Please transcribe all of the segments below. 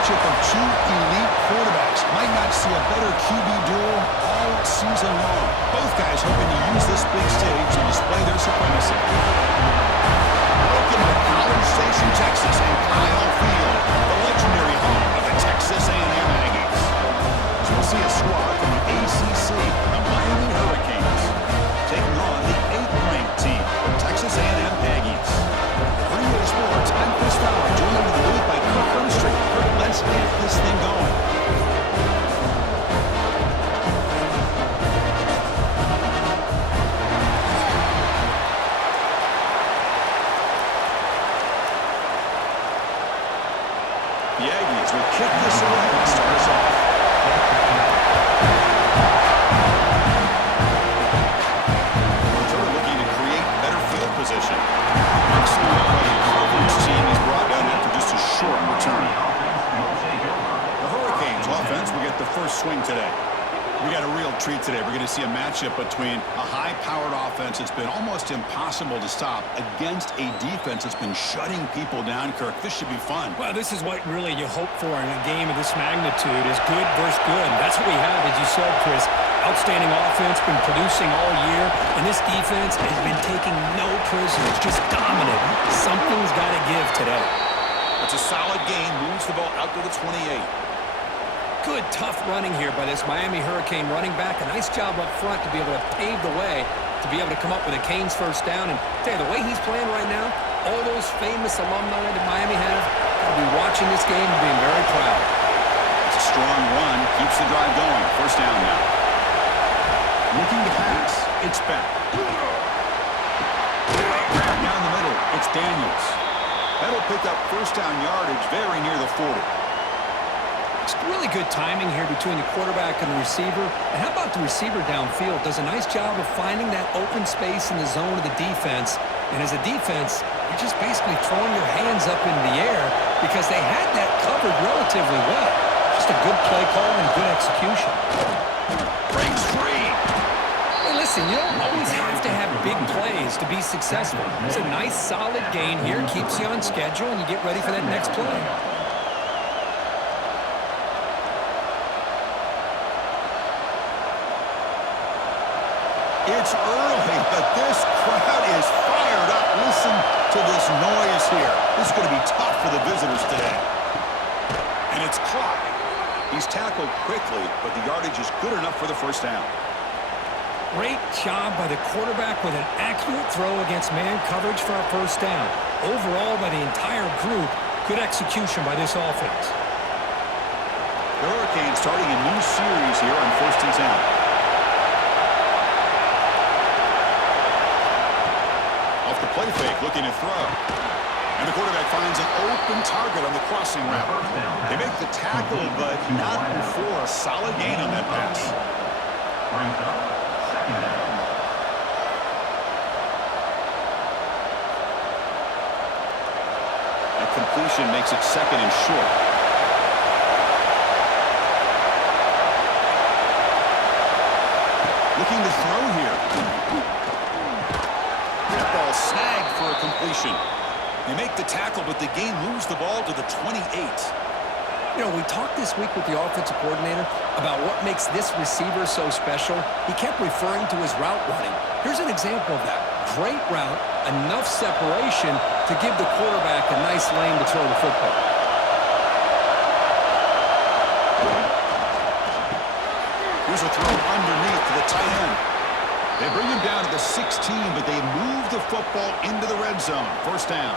matchup of two elite quarterbacks. Might not see a better QB duel all season long. Both guys hoping to use this big stage to display their supremacy. Welcome to College Station, Texas, and Kyle Field, the legendary home of the Texas A&M Aggies. So we'll see a squad from the ACC, the Miami Hurricanes, taking on the 8th-ranked team, the Texas A&M Aggies. For Sports, I'm Chris Fowler, joined into the booth by Kirk Hermstreet. Kirk, let's get this thing going. The Aggies will kick this away and start us off. They're looking to create better field position. Team is brought down after just a short return. The Hurricanes offense will get the first swing today. We got a real treat today. We're going to see a matchup between a high-powered offense that's been almost impossible to stop against a defense that's been shutting people down, Kirk. This should be fun. Well, this is what really you hope for in a game of this magnitude is good versus good. That's what we have, as you said, Chris. Outstanding offense, been producing all year, and this defense has been taking no prisoners, just dominant. Something's got to give today. It's a solid game, moves the ball out to the 28. Good, tough running here by this Miami Hurricane running back. A nice job up front to be able to pave the way, to be able to come up with a Canes first down. And tell you, the way he's playing right now, all those famous alumni that Miami have, will be watching this game and being very proud. It's a strong run, keeps the drive going. First down now. Looking to pass, it's back. Down the middle, it's Daniels. That'll pick up first down yardage very near the 40. It's really good timing here between the quarterback and the receiver. And how about the receiver downfield? Does a nice job of finding that open space in the zone of the defense. And as a defense, you're just basically throwing your hands up in the air because they had that covered relatively well. Just a good play call and good execution. Breaks free. Hey, listen, you don't always have to have big plays to be successful. It's a nice, solid gain here. Keeps you on schedule, and you get ready for that next play. It's early, but this crowd is fired up. Listen to this noise here. This is going to be tough for the visitors today. And it's caught. He's tackled quickly, but the yardage is good enough for the first down. Great job by the quarterback with an accurate throw against man coverage for a first down. Overall, by the entire group, good execution by this offense. The Hurricanes starting a new series here on 1st and 10. Off the play fake, looking to throw. And the quarterback finds an open target on the crossing route. They make the tackle, but not before a solid gain on that pass. That completion makes it 2nd and short. Looking to throw here. That ball snagged for a completion. They make the tackle, but the game moves the ball to the 28. You know, we talked this week with the offensive coordinator about what makes this receiver so special. He kept referring to his route running. Here's an example of that. Great route, enough separation to give the quarterback a nice lane to throw the football. Here's a throw underneath to the tight end. They bring him down to the 16, but they move the football into the red zone. First down.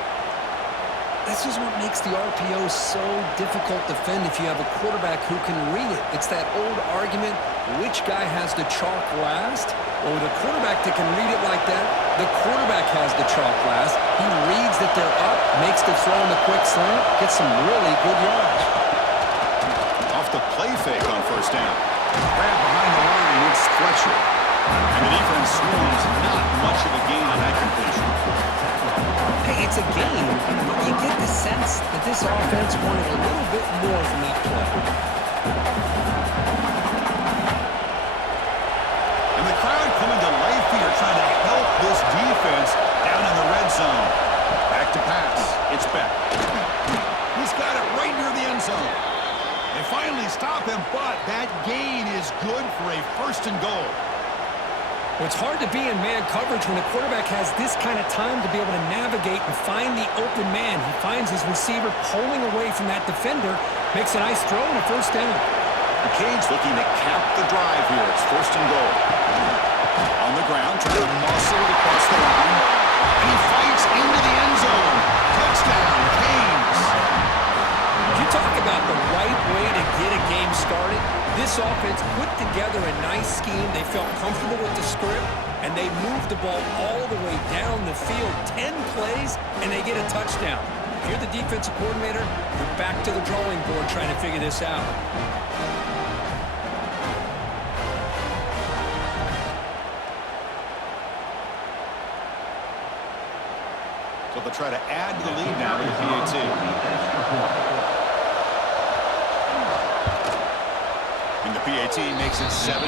This is what makes the RPO so difficult to defend if you have a quarterback who can read it. It's that old argument, which guy has the chalk last? Well, with a quarterback that can read it like that, the quarterback has the chalk last. He reads that they're up, makes the throw in the quick slant, gets some really good yards. Off the play fake on first down. Grab behind the line, it's Fletcher. And the defense swings, not much of a gain on that completion. Hey, it's a game, but you get the sense that this offense wanted a little bit more from that play. And the crowd coming to life here, trying to help this defense down in the red zone. Back to pass. It's Beck. He's got it right near the end zone. They finally stop him, but that gain is good for a first and goal. Well, it's hard to be in man coverage when the quarterback has this kind of time to be able to navigate and find the open man. He finds his receiver pulling away from that defender, makes a nice throw and a first down. The Canes looking to cap the drive here. It's first and goal. On the ground, trying to muscle it across the line. And he fights into the end zone. Touchdown, Canes. You talk about the right way to get a game started. This offense put together a nice scheme. They felt comfortable with the script, and they moved the ball all the way down the field. 10 plays, and they get a touchdown. If you're the defensive coordinator, you're back to the drawing board trying to figure this out. So they'll try to add to the lead now with the PAT. And the PAT makes it 7-0.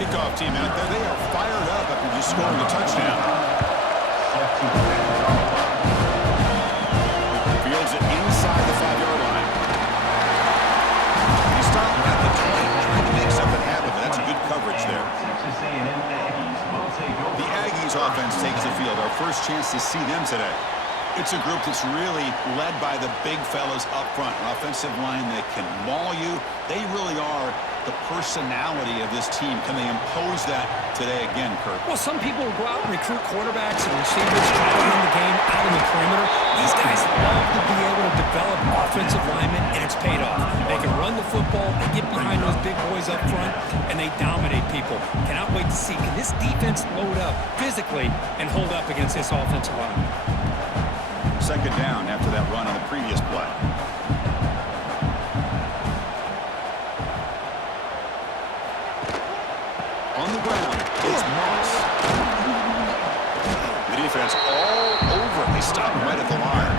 Kickoff team out there. They are fired up after just scoring a touchdown. Fields it inside the 5-yard line. He stopped at the 20, trying to make something happen. That's good coverage there. The Aggies offense takes the field. Our first chance to see them today. It's a group that's really led by the big fellas up front. An offensive line that can maul you. They really are the personality of this team. Can they impose that today again, Kurt? Well, some people will go out and recruit quarterbacks and receivers, try to win the game out on the perimeter. These guys love to be able to develop offensive linemen, and it's paid off. They can run the football, they get behind those big boys up front, and they dominate people. Cannot wait to see, can this defense load up physically and hold up against this offensive line? Second down after that run on the previous play. On the ground, it's Moss. The defense all over. They stop right at the line.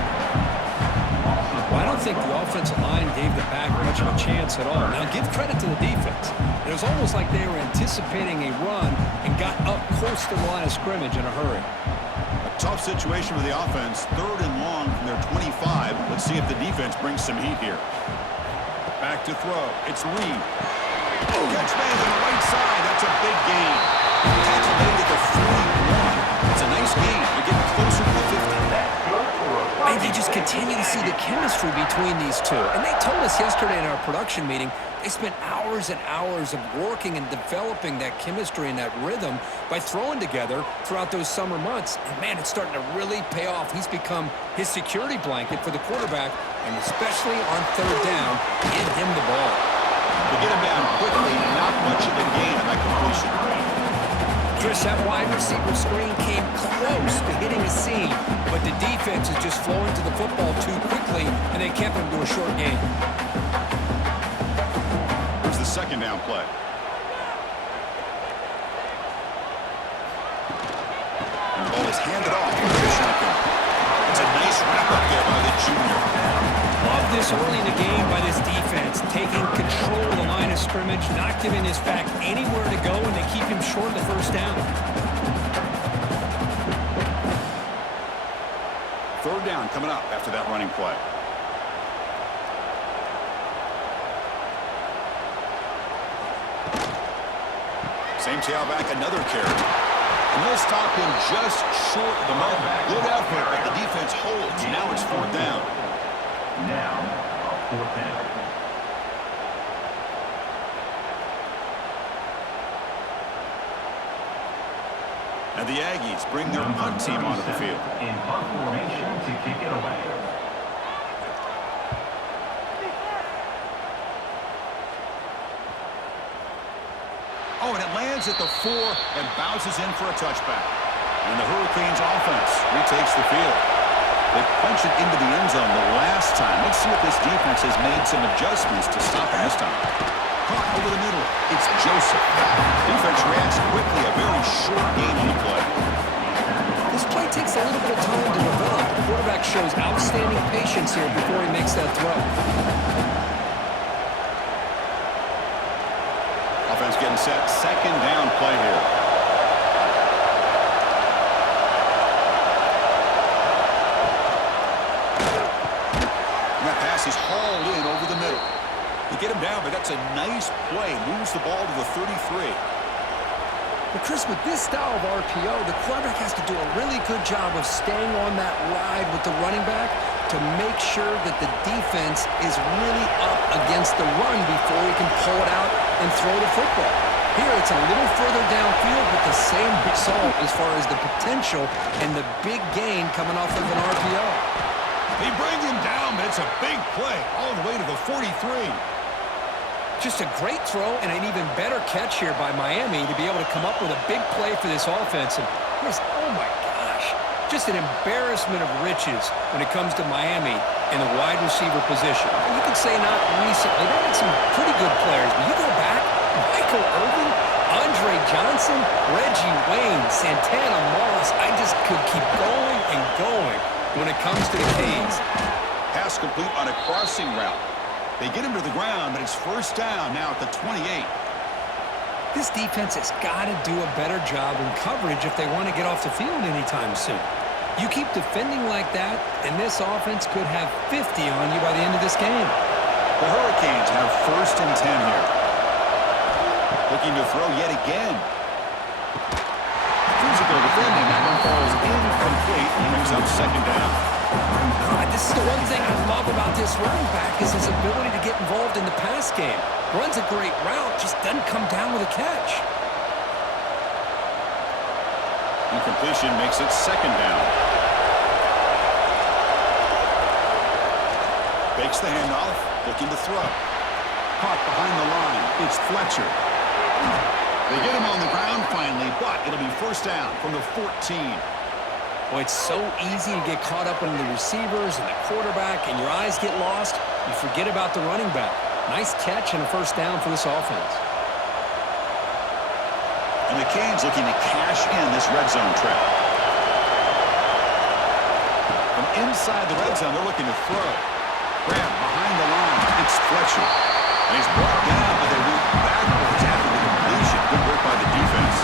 Well, I don't think the offensive line gave the back much of a chance at all. Now, give credit to the defense. It was almost like they were anticipating a run and got up close to the line of scrimmage in a hurry. Tough situation for the offense. 3rd and long from their 25. Let's see if the defense brings some heat here. Back to throw. It's Reed. Oh, catch made on the right side. That's a big gain. Tackle made at the 41. It's a nice gain. They're getting closer to the 50. And you just continue to see the chemistry between these two. And they told us yesterday in our production meeting, they spent hours and hours of working and developing that chemistry and that rhythm by throwing together throughout those summer months. And, man, it's starting to really pay off. He's become his security blanket for the quarterback, and especially on 3rd down, give him the ball. To get him down quickly, not much of a gain on that completion. Chris, that wide receiver screen came close to hitting a seam, but the defense is just flowing to the football too quickly, and they kept him to a short gain. Here's the second down play. And the ball is handed off to the shotgun. It's a nice wrap-up there by the junior. Love this early in the game by this defense, taking control of the line of scrimmage, not giving this back anywhere to go, and they keep him short of the first down. 3rd down coming up after that running play. Same tailback, another carry. And they'll stop him just short of the mark. Good effort, but the defense holds. Now it's 4th down. Now, 4th down. And the Aggies bring their punt team onto the field. In punt formation to kick it away. Oh, and it lands at the 4 and bounces in for a touchback. And the Hurricanes offense retakes the field. They punch it into the end zone the last time. Let's see if this defense has made some adjustments to stop them this time. Caught over the middle. It's Joseph. Defense reacts quickly. A very short gain on the play. This play takes a little bit of time to develop. The quarterback shows outstanding patience here before he makes that throw. Offense getting set. Second down play here. get him down, but that's a nice play. Moves the ball to the 33. But Chris, with this style of RPO, the quarterback has to do a really good job of staying on that ride with the running back to make sure that the defense is really up against the run before he can pull it out and throw the football. Here, it's a little further downfield, but the same result as far as the potential and the big gain coming off of an RPO. They bring him down, but it's a big play all the way to the 43. Just a great throw and an even better catch here by Miami to be able to come up with a big play for this offense. And Chris, oh my gosh, just an embarrassment of riches when it comes to Miami in the wide receiver position. And you could say not recently. They had some pretty good players, but you go back, Michael Irvin, Andre Johnson, Reggie Wayne, Santana Moss. I just could keep going and going when it comes to the Canes. Pass complete on a crossing route. They get him to the ground, but it's first down now at the 28. This defense has got to do a better job in coverage if they want to get off the field anytime soon. You keep defending like that, and this offense could have 50 on you by the end of this game. The Hurricanes have first and 10 here. Looking to throw yet again. Physical defending. That one falls incomplete and brings up second down. This is the one thing I love about this running back is his ability to get involved in the pass game. Runs a great route, just doesn't come down with a catch. Incompletion makes it second down. Fakes the handoff, looking to throw. Caught behind the line. It's Fletcher. They get him on the ground finally, but it'll be first down from the 14. Boy, it's so easy to get caught up in the receivers and the quarterback, and your eyes get lost. You forget about the running back. Nice catch and a first down for this offense. And the Canes looking to cash in this red zone trap. From inside the red zone, they're looking to throw. Grab behind the line. It's Fletcher. And he's brought down, but they move backwards after the completion. Good work by the defense.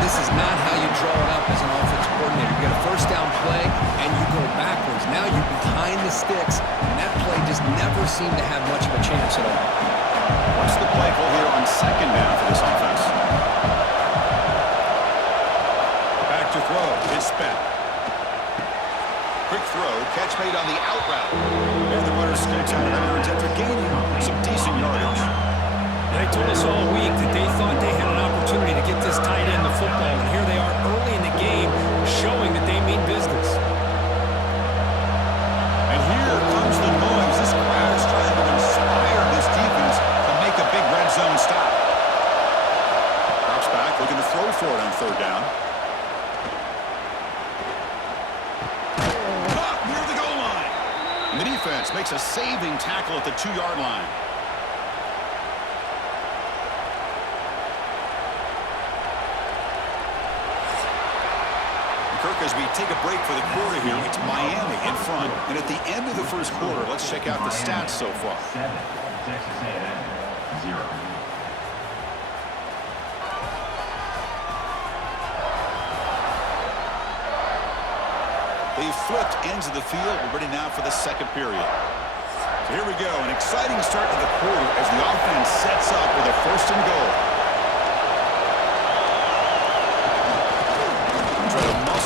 This is not how you draw it up as an offense coordinator. You get a first down play, and you go backwards. Now you're behind the sticks, and that play just never seemed to have much of a chance at all. What's the play call here on second down for this offense? Back to throw. It's spent. Quick throw. Catch made on the out route. And the runner scoots out of bounds after gaining some decent yardage. They told us all week that they thought they had an opportunity to get this tight end the football, and here they are early in the game showing that they mean business. And here comes the noise. This crowd is trying to inspire this defense to make a big red zone stop. Drops back, looking to throw for it on third down. Caught near the goal line. And the defense makes a saving tackle at the 2-yard line. As we take a break for the quarter here, it's Miami in front. And at the end of the first quarter, let's check out the stats so far. 7, Texas A&M, 0. They've flipped ends of the field. We're ready now for the second period. So here we go. An exciting start to the quarter as the offense sets up with a first and goal.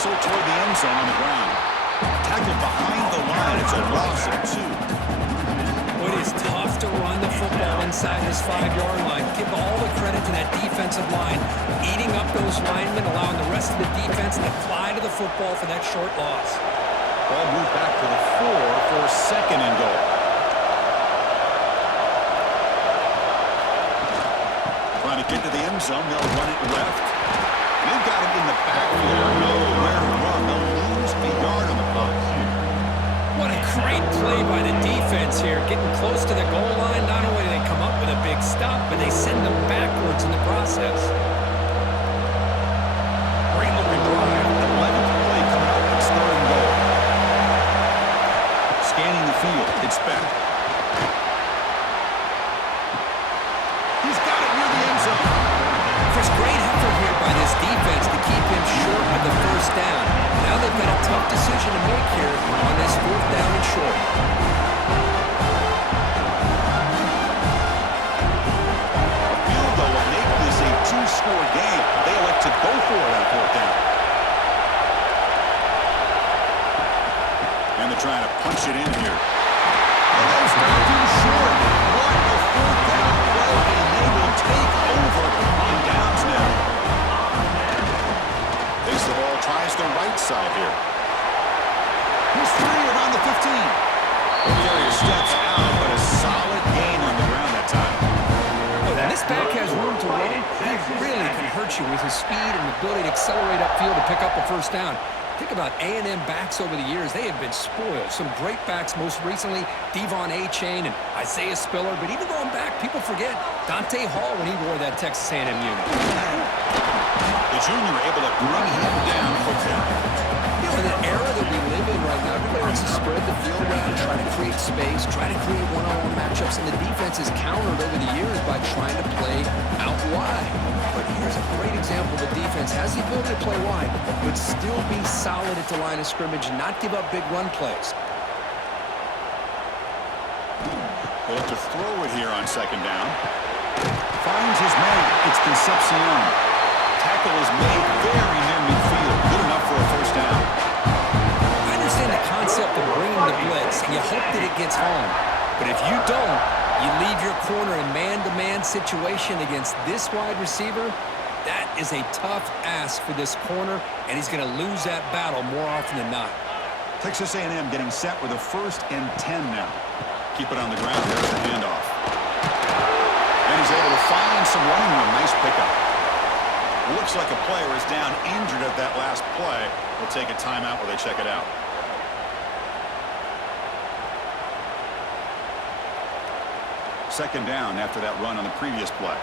Toward the end zone on the ground. Tackled behind the line. It's a loss of 2. It is tough to run the football inside this 5-yard line. Give all the credit to that defensive line, eating up those linemen, allowing the rest of the defense to fly to the football for that short loss. Ball moved back to the 4 for second and goal. Trying to get to the end zone. They'll run it left. They've got him in the backfield. Nowhere to run. They'll lose a yard on the punt. What a great play by the defense here. Getting close to the goal line. Not only do they come up with a big stop, but they send them backwards in the process. Great looking drive. 11th play coming up. It's third and goal. Scanning the field. It's back. He's got it near the end zone. Chris, great effort here by this defense to keep him short of the first down. Now they've got a tough decision to make here on this 4th down and short. the fourth down. And they're trying to punch it in here. And that's not too short. What a fourth down play, and they will take over on downs now. Takes the ball, tries the right side here. He's free around the 15. The carrier steps out, but a solid gain on the ground that time. When this back has room to run, he really can hurt you with his speed and ability to accelerate upfield to pick up a first down. Think about A&M backs over the years. They have been spoiled. Some great backs, most recently Devon A-Chain and Isaiah Spiller. But even going back, people forget Dante Hall when he wore that Texas A&M unit. The junior able to bring him down quickly. You know, in the era that we live in right now, everybody wants to spread the field around, try to create space, try to create one-on-one matchups, and the defense is countered over the years by trying to play out wide. But here's a great example. The defense has the ability to play wide, but still be solid at the line of scrimmage, not give up big run plays. They'll have to throw it here on second down. Finds his man. It's Concepcion. Tackle is made very near midfield. Good enough for a first down. I understand the concept of bringing the blitz, and you hope that it gets home. But if you don't, you leave your corner in man-to-man situation against this wide receiver. That is a tough ask for this corner, and he's going to lose that battle more often than not. Texas A&M getting set with a 1st and 10 now. Keep it on the ground. There's the handoff. And he's able to find some running room. Nice pickup. Looks like a player is down injured at that last play. We'll take a timeout while they check it out. Second down after that run on the previous play.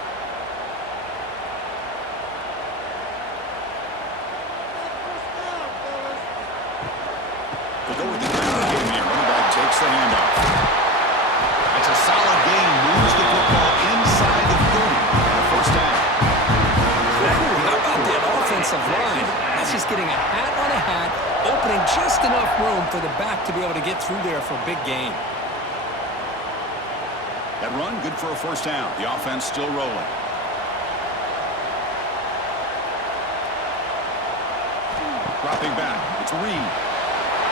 They go with the ground game here. Running back takes the handoff. It's a solid gain. Moves the football inside the 30. And a first down. How about the offensive line? That's just getting a hat on a hat, opening just enough room for the back to be able to get through there for a big gain. That run, good for a first down. The offense still rolling. Dropping back. It's Reed.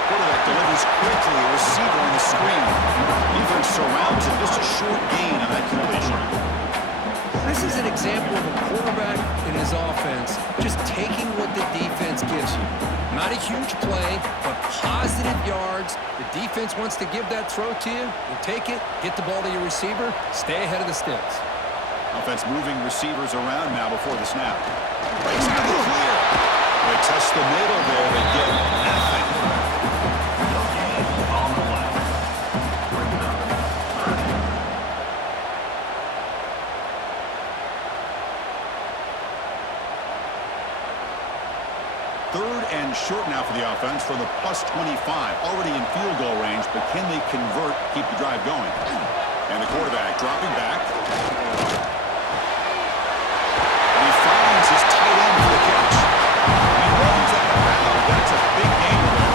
Quarterback delivers quickly. A receiver on the screen. Defense surrounds it. Just a short gain on that completion. This is an example of a quarterback in his offense just taking what the defense gives you. Not a huge play, but positive yards. The defense wants to give that throw to you. You take it, get the ball to your receiver, stay ahead of the sticks. Offense moving receivers around now before the snap. Breaks out of the clear. They test the middle there. They get nothing. Third and short now for the offense from the +25. Already in field goal range, but can they convert, keep the drive going? And the quarterback dropping back. And he finds his tight end for the catch. He runs out of bounds. That's a big gain there.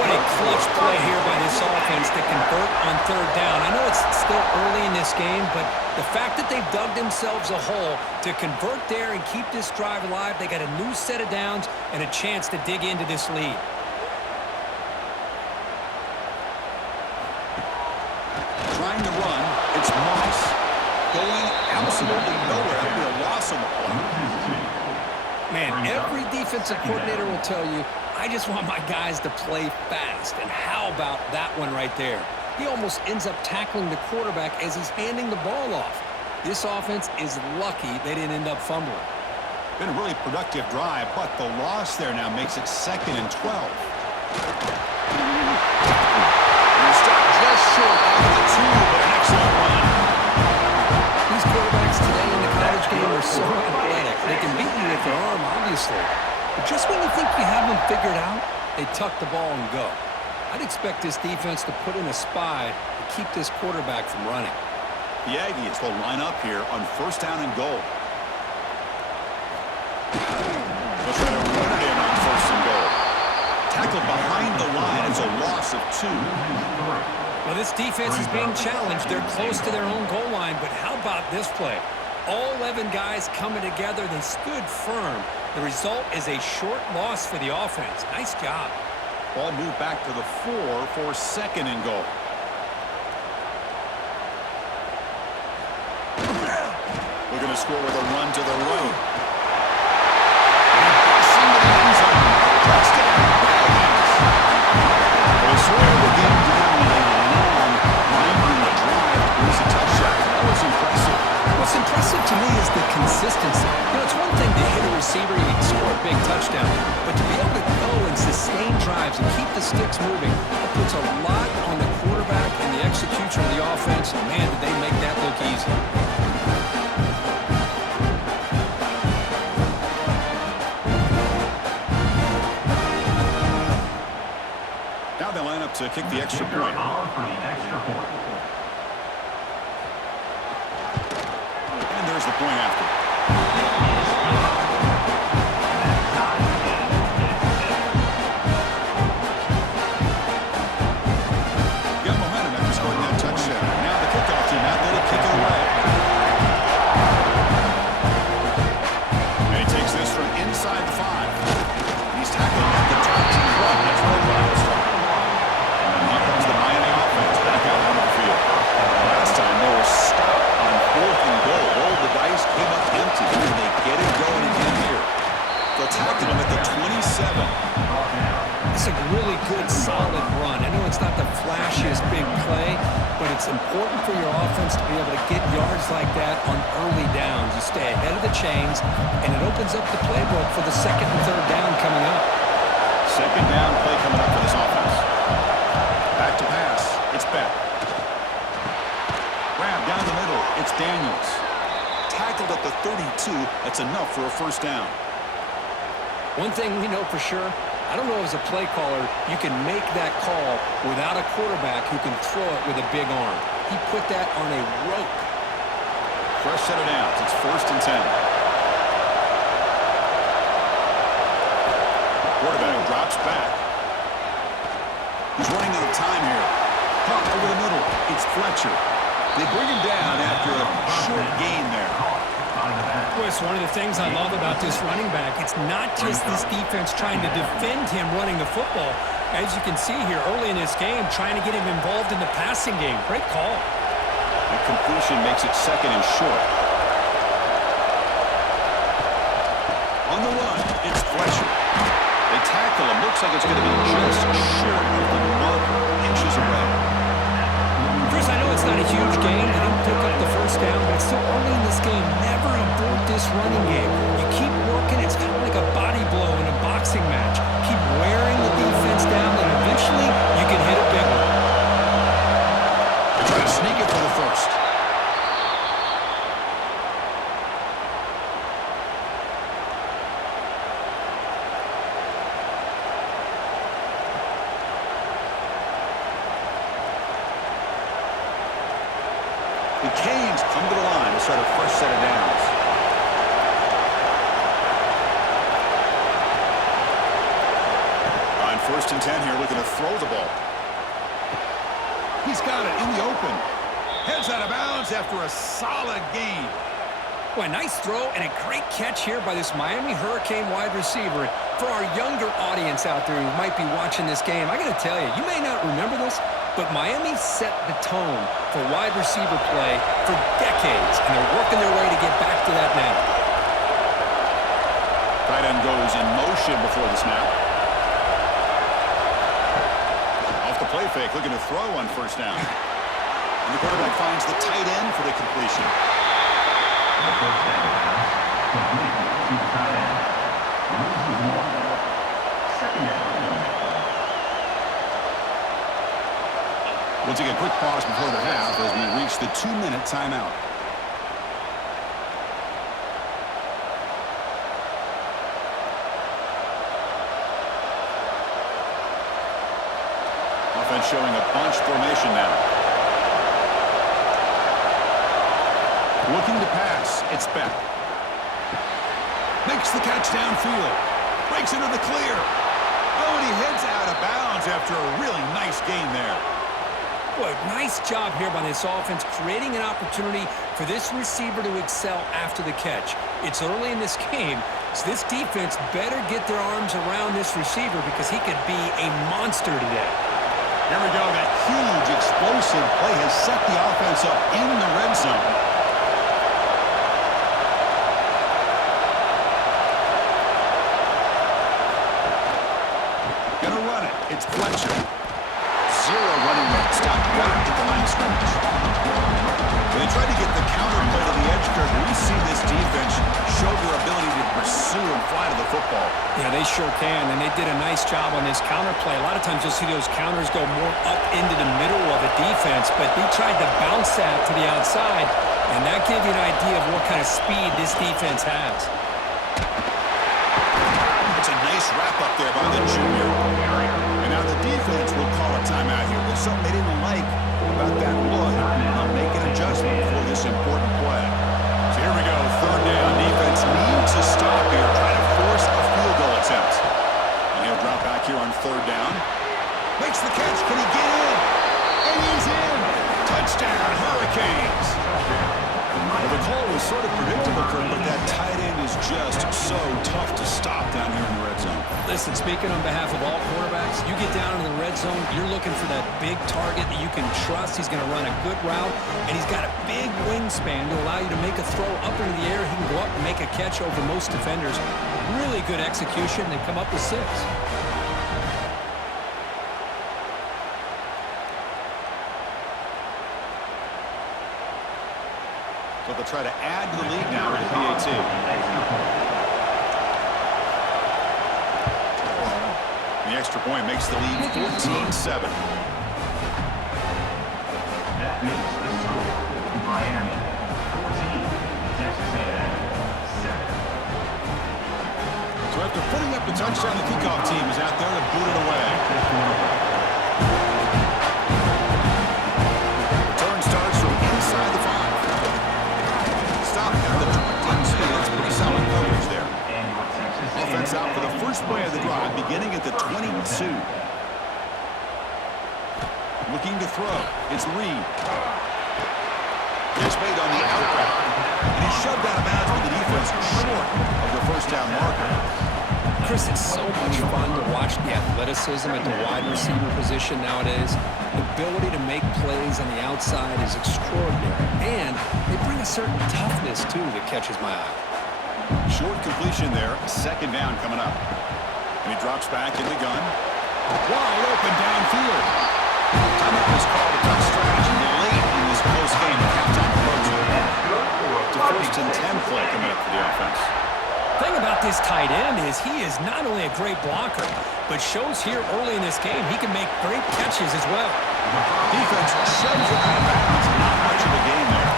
What a clutch play here by this offense to convert on third down. I know it's still early in this game, but the fact that they've dug themselves a hole to convert there and keep this drive alive, they got a new set of downs and a chance to dig into this lead. Trying to run, it's Moss. Going absolutely nowhere. That'll be a loss on the play. Man, every defensive coordinator will tell you, I just want my guys to play fast. And how about that one right there? He almost ends up tackling the quarterback as he's handing the ball off. This offense is lucky they didn't end up fumbling. Been a really productive drive, but the loss there now makes it 2nd and 12. You're stopped just short of the 2, but an excellent run. These quarterbacks today in the college game are so athletic. They can beat you with their arm, obviously. But just when you think you have them figured out, they tuck the ball and go. I'd expect this defense to put in a spy to keep this quarterback from running. The Aggies will line up here on 1st down and goal. They'll try to run it in on 1st and goal. Tackled behind the line. It's a loss of 2. Well, this defense is being challenged. They're close to their own goal line, but how about this play? All 11 guys coming together. They stood firm. The result is a short loss for the offense. Nice job. Ball moved back to the 4 for second and goal. We're going to score with a run to the road. And busts into the end zone. Touchdown, Aggies. They slowed the game down with a long, winding drive to lose a touchdown. That was impressive. What's impressive to me is the consistency. It's one thing to hit a receiver and score a big touchdown, but to be able to go and sustain drives and keep the sticks moving, that puts a lot on the quarterback and the execution of the offense. And man, did they make that look easy. Now they line up to kick the extra point. And there's the point after. Got momentum after scoring that touchdown. Now the kickoff team out there to kick it away. And he takes this from inside the 5. He's tackling at the 21. That's where the Browns start. And here comes the Miami offense back out on the field. Last time they were stopped on 4th and goal. Rolled the dice, came up empty. And they get it going again here. They'll tackle him at the 27. It's a really good, solid run. I know it's not the flashiest big play, but it's important for your offense to be able to get yards like that on early downs. You stay ahead of the chains, and it opens up the playbook for the 2nd and 3rd down coming up. Second down play coming up for this offense. Back to pass. It's Beck. Grab down the middle. It's Daniels. Tackled at the 32. That's enough for a first down. One thing we know for sure, I don't know as a play caller, you can make that call without a quarterback who can throw it with a big arm. He put that on a rope. Fresh set of downs. It's 1st and 10. Quarterback drops back. He's running out of time here. Pump over the middle. It's Fletcher. They bring him down after a short gain there. Well, it's one of the things I love about this running back. It's not just this defense trying to defend him running the football. As you can see here early in this game, trying to get him involved in the passing game. Great call. The completion makes it 2nd and short. On the run, it's Fletcher. They tackle him. Looks like it's going to be just short of the mark, inches away. Chris, I know it's not a huge gain. They didn't pick up the first down, but it's still early in this game. Never abort this running game. You keep working. It's kind of like a body blow in a boxing match. Keep wearing the defense down, and eventually you can hit a big one. They try to sneak it for the first. The Canes come to the line to start a fresh set of downs. On 1st and 10 here, looking to throw the ball. He's got it in the open. Heads out of bounds after a solid gain. Well, a nice throw and a great catch here by this Miami Hurricane wide receiver. For our younger audience out there who might be watching this game, I got to tell you, you may not remember this, but Miami set the tone for wide receiver play for decades, and they're working their way to get back to that now. Tight end goes in motion before the snap. Off the play fake, looking to throw on 1st down. And the quarterback finds the tight end for the completion. The first down pass complete to the tight end. This is 1. 2nd down. We'll take a quick pause before the half as we reach the 2-minute timeout. Offense showing a bunch formation now. Looking to pass. It's Beck. Makes the catch downfield. Breaks into the clear. Oh, and he heads out of bounds after a really nice gain there. Boy, nice job here by this offense, creating an opportunity for this receiver to excel after the catch. It's early in this game, quarterbacks. This defense better get their arms around this receiver because he could be a monster today. Here we go. That huge explosive play has set the offense up in the red zone. Gonna run it. It's Fletcher. Zero running room. Stopped right at the line of scrimmage. When they tried to get the counter play to the edge curve, we see this defense show their ability to pursue and fly to the football. Yeah, they sure can, and they did a nice job on this counter play. A lot of times you'll see those counters go more up into the middle of the defense, but they tried to bounce that to the outside, and that gave you an idea of what kind of speed this defense has. It's a nice wrap-up there by the junior. And now the defense will call a timeout here. There's something they didn't like about that look, and they'll make an adjustment for this important play. So here we go. Third down. Defense needs to stop here. Try to force a field goal attempt. And he'll drop back here on third down. Makes the catch. Can he get in? And he's in. Touchdown, Hurricanes. Well, the call was sort of predictable, Kurt, but that tight end is just so tough to stop down here in the red zone. Listen, speaking on behalf of all quarterbacks, you get down in the red zone, you're looking for that big target that you can trust. He's going to run a good route, and he's got a big wingspan to allow you to make a throw up into the air. He can go up and make a catch over most defenders. Really good execution. They come up with 6. So they'll try to add to the lead now with the PAT. The extra point makes the lead 14-7. That makes the score Miami 14, Texas A&M 7. So after putting up the touchdown, the kickoff team is out there to boot it away. Return starts from inside the 5. Stop at the 22. That's pretty solid coverage there. Offense out for the first play of the drive, beginning at the 22. Looking to throw. It's Reed. Catch made on the out route. And he's shoved out of bounds with the defense short of the first down marker. Chris, it's so much fun to watch the athleticism at the wide receiver position nowadays. The ability to make plays on the outside is extraordinary. And they bring a certain toughness, too, that catches my eye. Short completion there. Second down coming up. And he drops back in the gun. Wide open downfield. Timeout is called a tough strategy late in this close game. Halftime approaching. It's a 1st and 10 play coming up for the offense. The thing about this tight end is he is not only a great blocker, but shows here early in this game he can make great catches as well. Defense shoves it out of bounds. Not much of a game there.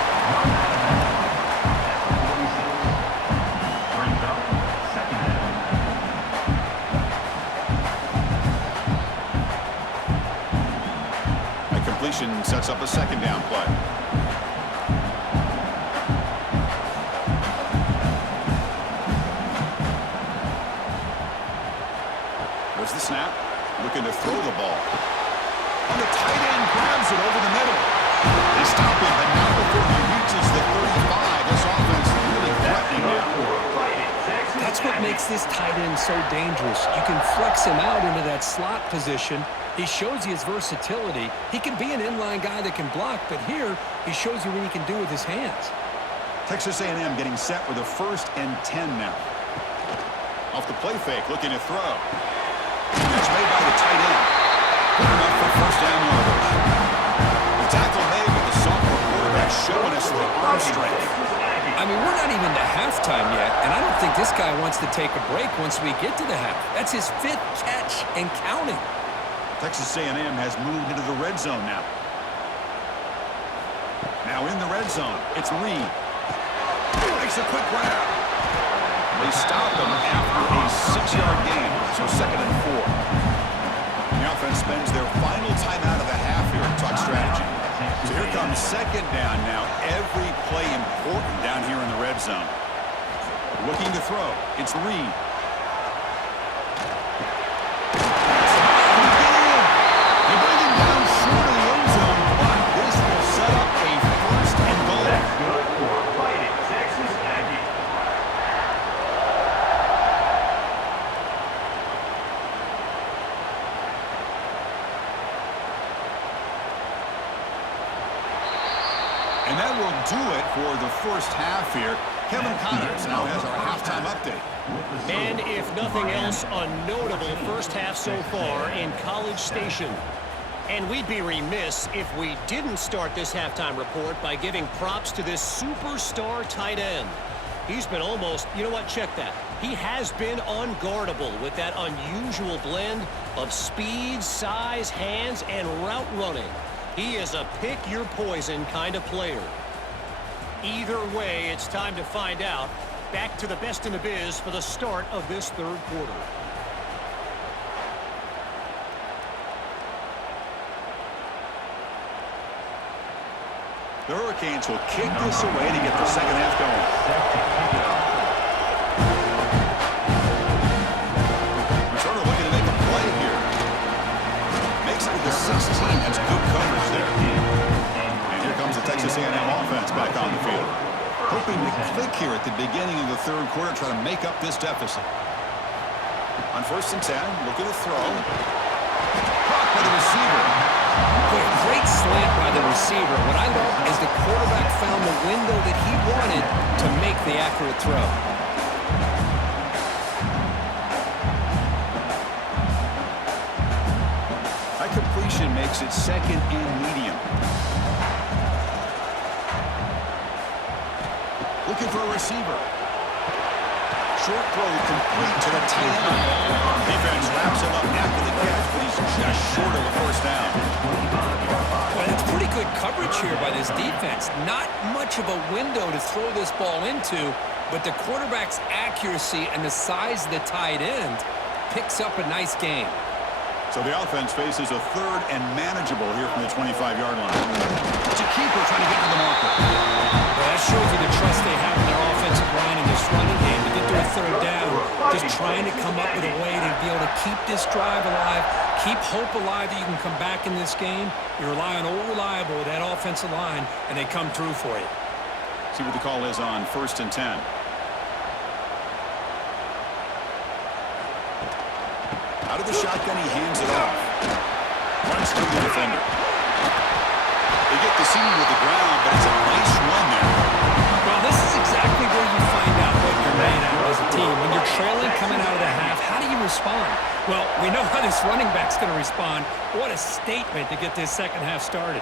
Brings up second down. That completion sets up a second down play. There's the snap. Looking to throw the ball. And the tight end grabs it over the middle. They stop him, but not before he reaches the 35. This offense is really threatening now. That's what makes this tight end so dangerous. You can flex him out into that slot position. He shows you his versatility. He can be an inline guy that can block, but here he shows you what he can do with his hands. Texas A&M getting set with a 1st and 10 now. Off the play fake, looking to throw. Catch made by the tight end. Good enough for first down yardage. The tackle made with the sophomore quarterback showing us the arm strength. I mean, we're not even to halftime yet, and I don't think this guy wants to take a break once we get to the half. That's his 5th catch and counting. Texas A&M has moved into the red zone now. Now in the red zone, it's Reed. Makes a quick grab. They stop him after a 6-yard gain, so 2nd and 4. The offense spends their final timeout of the half here at Tuck Strategy. So here comes second down now. Every play important down here in the red zone. Looking to throw. It's Reed. They bring him down short of the end zone, but this will set up a 1st and goal. That's good for fighting Texas Aggie. will do it for the first half here. Kevin Connors now has our halftime update. And if nothing else, a notable first half so far in College Station. And we'd be remiss if we didn't start this halftime report by giving props to this superstar tight end. He's been almost, you know what, check that. He has been unguardable with that unusual blend of speed, size, hands, and route running. He is a pick-your-poison kind of player. Either way, it's time to find out. Back to the best in the biz for the start of this third quarter. The Hurricanes will kick this away to get the second half going. Returner looking to make a play here. Makes it to the 16. That's good coverage there. And here comes the Texas A&M offense back on the field. Hoping to click here at the beginning of the third quarter, try to make up this deficit. On 1st and 10, looking to throw. Caught by the receiver. Boy, great slant by the receiver. What I love is the quarterback found the window that he wanted to make the accurate throw. That completion makes it second and medium. Looking for a receiver. Short throw complete to the tight end. Defense wraps him up after the catch, but he's just short of the first down. Well, it's pretty good coverage here by this defense. Not much of a window to throw this ball into, but the quarterback's accuracy and the size of the tight end picks up a nice game. So the offense faces a third and manageable here from the 25-yard line. It's a keeper trying to get to the marker. Well, that shows you the trust they have in their offensive line in this running game to get to a third down. Just trying to come up with a way to be able to keep this drive alive, keep hope alive that you can come back in this game. You rely on old reliable with that offensive line, and they come through for you. See what the call is on 1st and 10. Out of the shotgun, he hands it off. Runs through the defender. They get the seam with the ground, but it's a nice run there. Well, this is exactly where you find out what you're made out as a team. When you're trailing coming out of the half, how do you respond? Well, we know how this running back's going to respond. What a statement to get this second half started.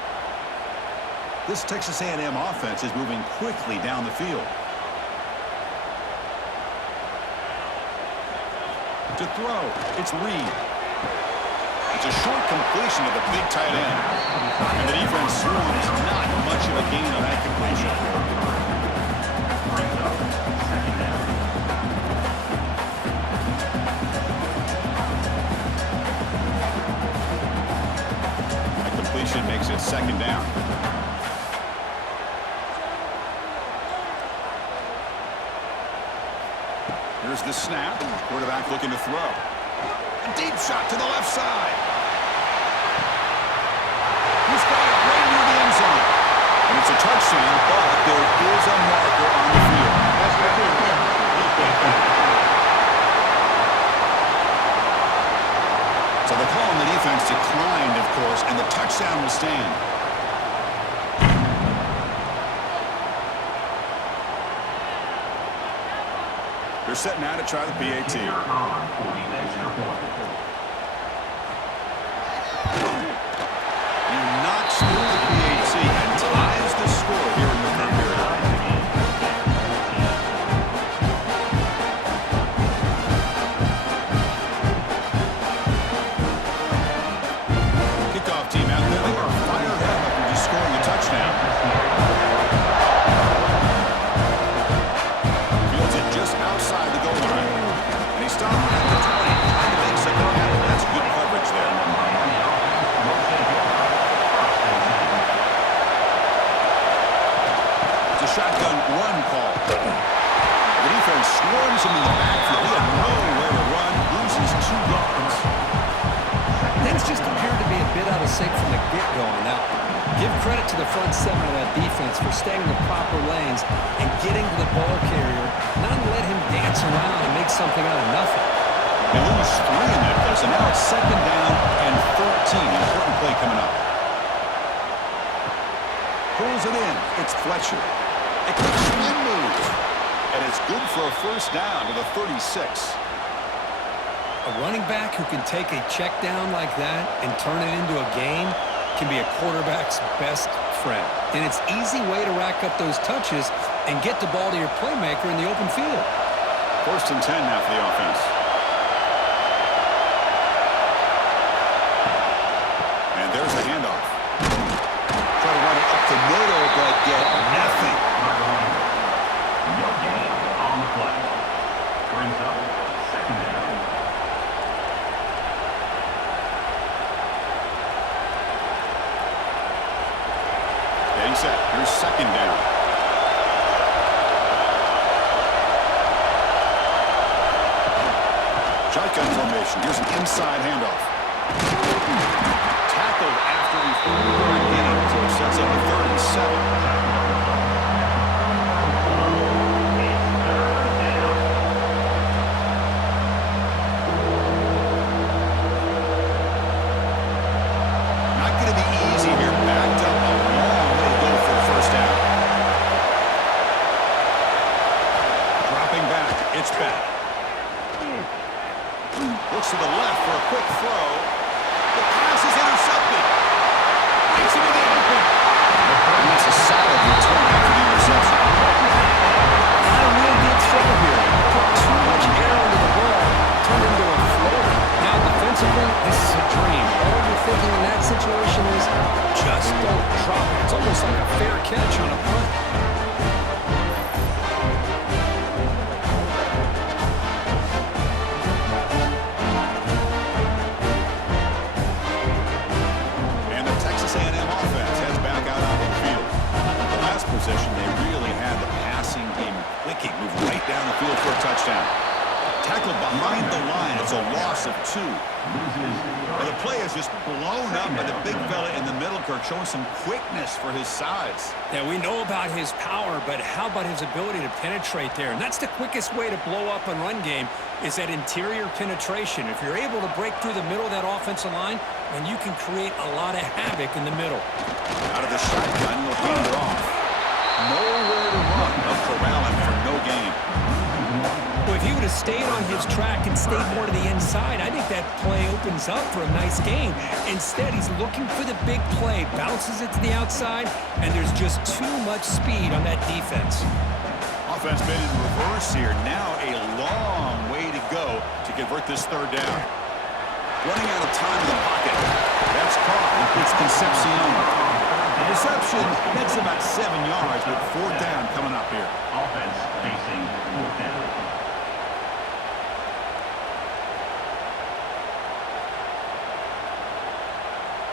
This Texas A&M offense is moving quickly down the field. To throw, it's Reed. It's a short completion to the big tight end. And the defense swarms, not much of a gain on that completion. That completion makes it second down. Here's the snap. Quarterback looking to throw. A deep shot to the left side. He's got it right near the end zone. And it's a touchdown, but there is a marker on the field. So the call on the defense declined, of course, and the touchdown will stand. They're set now to try the PAT. He knocks through the PAT and ties the score here in the third period. Kickoff team out there. They are fired up after just scoring a touchdown. Outside the goal line. And he stopped at the 20, trying to make something happen. That's good coverage there. It's a shotgun run call. The defense swarms him in the backfield. He had nowhere to run, loses 2 yards. Things just appeared to be a bit out of sync from the get-go on that one. Give credit to the front 7 of that defense for staying in the proper lanes and getting to the ball carrier, not let him dance around and make something out of nothing. They lose 3 in that place, and now it's second down and 13. Important play coming up. Pulls it in. It's Fletcher. A quick spin move. And it's good for a first down to the 36. A running back who can take a check down like that and turn it into a game can be a quarterback's best friend. And it's an easy way to rack up those touches and get the ball to your playmaker in the open field. First and 10 now for the offense. And there's a handoff. Try to run it up the middle, but get nothing. No gain on the play. Brings up second down. Getting set. Here's second down. Shotgun formation. Here's an inside handoff. Tackled after he threw the game, so it sets up a 3rd and 7. Not going to be easy here. Backed up a long way to go for the first down. Dropping back. It's back. Looks to the left for a quick throw. The pass is intercepted. Gets him in the open. And that's a solid return after the interception. Not a real good throw here. Put too much air into the ball. Turned into a floater. Now defensively, this is a dream. All you're thinking in that situation is just don't drop it. It's almost like a fair catch on a punt. Possession, they really had the passing game clicking, move right down the field for a touchdown. Tackled behind the line. It's a loss of 2. And the play is just blown up by the big fella in the middle, Kirk, showing some quickness for his size. Yeah, we know about his power, but how about his ability to penetrate there? And that's the quickest way to blow up a run game is that interior penetration. If you're able to break through the middle of that offensive line, then you can create a lot of havoc in the middle. Out of the shotgun, he'll hand it off. Nowhere to run. They'll corral him for no gain. Well, if he would have stayed on his track and stayed more to the inside, I think that play opens up for a nice game. Instead, he's looking for the big play, bounces it to the outside, and there's just too much speed on that defense. Offense been in reverse here. Now a long way to go to convert this 3rd down. Running out of time in the pocket. That's caught. It's Concepcion. The reception, that's about 7 yards, but 4th down coming up here. Offense facing 4th down.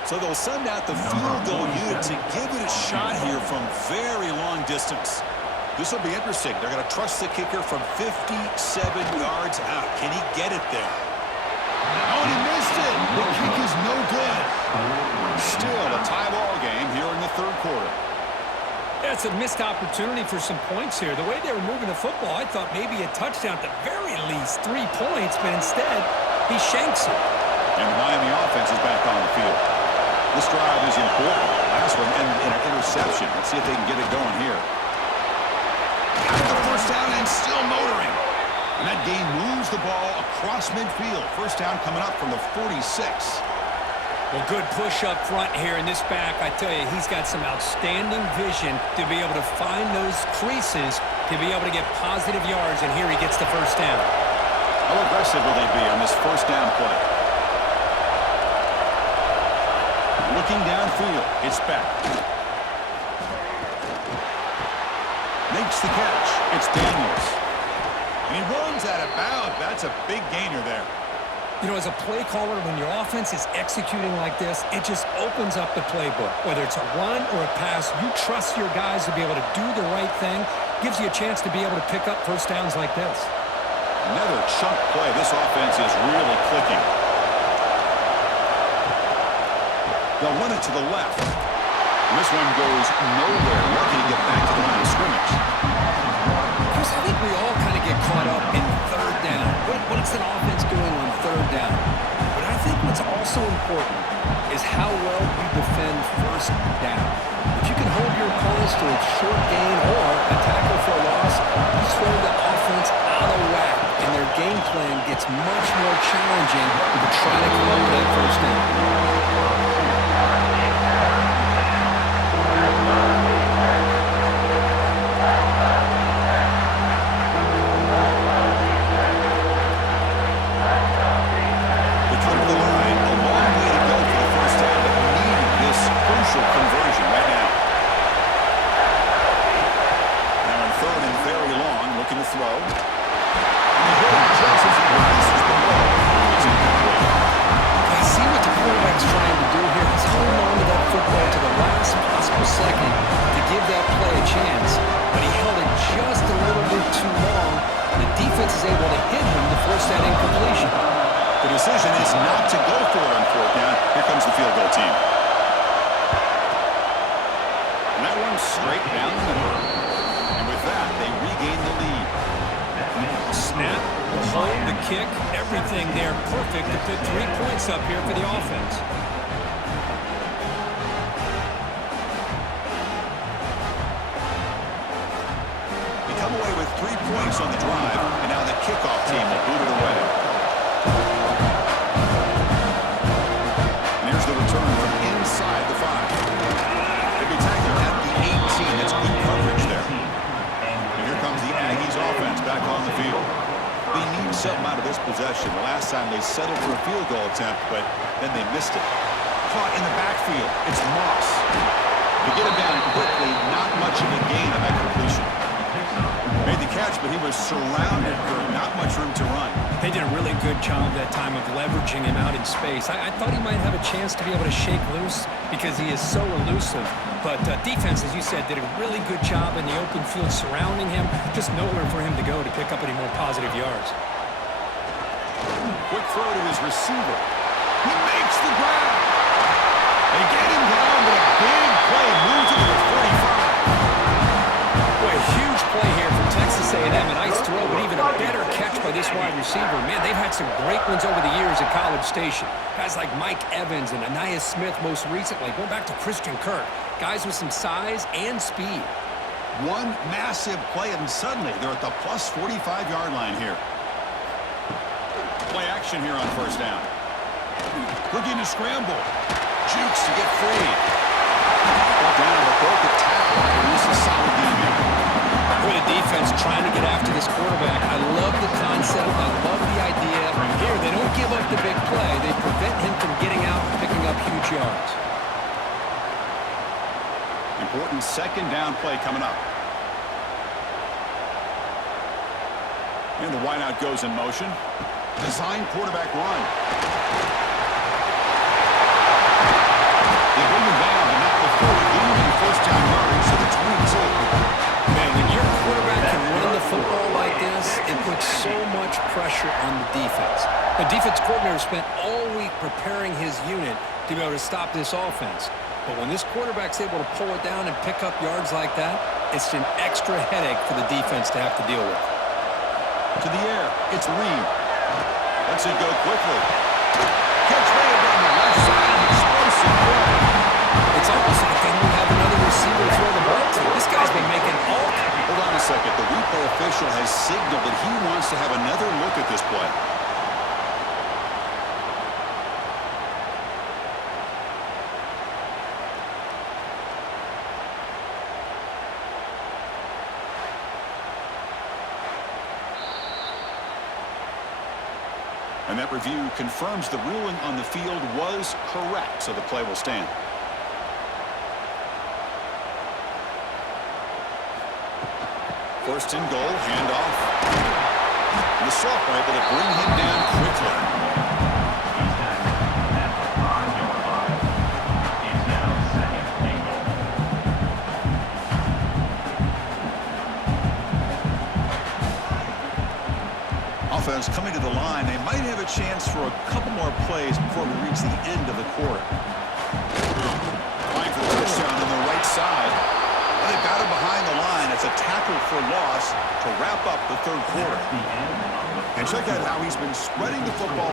So they'll send out the field goal unit to give it a shot here from very long distance. This will be interesting. They're going to trust the kicker from 57 yards out. Can he get it there? Oh, and he missed it. The kick is no good. Still a tie ball game here in the 3rd quarter. That's a missed opportunity for some points here. The way they were moving the football, I thought maybe a touchdown at the very least, 3 points, but instead he shanks it. And the Miami offense is back on the field. This drive is important. Last one ended in an interception. Let's see if they can get it going here. Got the first down and still motoring. And that game moves the ball across midfield. First down coming up from the 46. Well, good push up front here in this back. I tell you, he's got some outstanding vision to be able to find those creases, to be able to get positive yards, and here he gets the first down. How aggressive will they be on this first down play? Looking downfield, it's back. Makes the catch. It's Daniels. And he runs out of bounds. That's a big gainer there. You know, as a play caller, when your offense is executing like this, it just opens up the playbook. Whether it's a run or a pass, you trust your guys to be able to do the right thing. Gives you a chance to be able to pick up first downs like this. Another chunk play. This offense is really clicking. They'll run it to the left. And this one goes nowhere. Lucky to get back to the line of scrimmage. Chris, I think we all kind of get caught up in 3rd down. What's an offense doing on 3rd down? But I think what's also also important is how well you defend first down. If you can hold your opponents to a short gain or a tackle for a loss, you throw the offense out of whack, and their game plan gets much more challenging to try to come up with that first down. They come to the line, a long way to go for the first down, but needing this crucial conversion right now. Now on third and very long, looking to throw. And the hold just as he releases the ball. It's incomplete. I see what the quarterback's trying to do here. He's holding on to that football to the last possible second to give that play a chance, but he held it just a little bit too long. The defense is able to hit him to force that incompletion. The decision is not to go for it on fourth down. Here comes the field goal team. And that one's straight down the middle. And with that, they regain the lead. Snap, the hold, the kick, everything there perfect to put 3 points up here for the offense. We come away with 3 points on the drive, and now the kickoff team will boot it away. And here's the return from inside the 5. They'll be tackled at the 18. That's good coverage there. And here comes the Aggies offense back on the field. They need something out of this possession. The last time they settled for a field goal attempt, but then they missed it. Caught in the backfield. It's Moss. To get him down quickly, not much of a gain on that completion. Made the catch, but he was surrounded for not much room to run. They did a really good job that time of leveraging him out in space. I thought he might have a chance to be able to shake loose because he is so elusive. But defense, as you said, did a really good job in the open field surrounding him. Just nowhere for him to go to pick up any more positive yards. Quick throw to his receiver. He makes the grab. They get him down, but a big play moves it to the 45. Boy, a huge play here from Texas A&M. A nice throw, but even a better catch by this wide receiver. Man, they've had some great ones over the years at College Station. Guys like Mike Evans and Anais Smith most recently, going back to Christian Kirk. Guys with some size and speed. One massive play, and suddenly they're at the plus 45-yard line here. Play action here on first down. Looking to scramble. Jukes to get free. Ball down to broke a tackle. This is a solid game here. For the defense trying to get after this quarterback. I love the concept. I love the idea. Here, they don't give up the big play. They prevent him from getting out and picking up huge yards. Important second down play coming up. And the wideout goes in motion. Design quarterback run. They bring him down, but not before gaining first down yardage to the 22. Man, when your quarterback can run the football like this, it puts so much pressure on the defense. The defense coordinator spent all week preparing his unit to be able to stop this offense. But when this quarterback's able to pull it down and pick up yards like that, it's an extra headache for the defense to have to deal with. To the air, it's Reed. Lets it go quickly. Catch made on the left side. Explosive play. It's almost like they don't have another receiver to throw the ball to. This guy's been making all... Hold on a second. The replay official has signaled that he wants to have another look at this play. And that review confirms the ruling on the field was correct, so the play will stand. First and goal, handoff. And the Soft are able to bring him down quickly. He's tackled at the 5-yard line. He's now second and goal. Offense coming to the line. They might have a chance for a couple more plays before we reach the end of the quarter. Trying for the touchdown on the right side. They got him behind the line. It's a tackle for loss to wrap up the third quarter. And check out how he's been spreading the football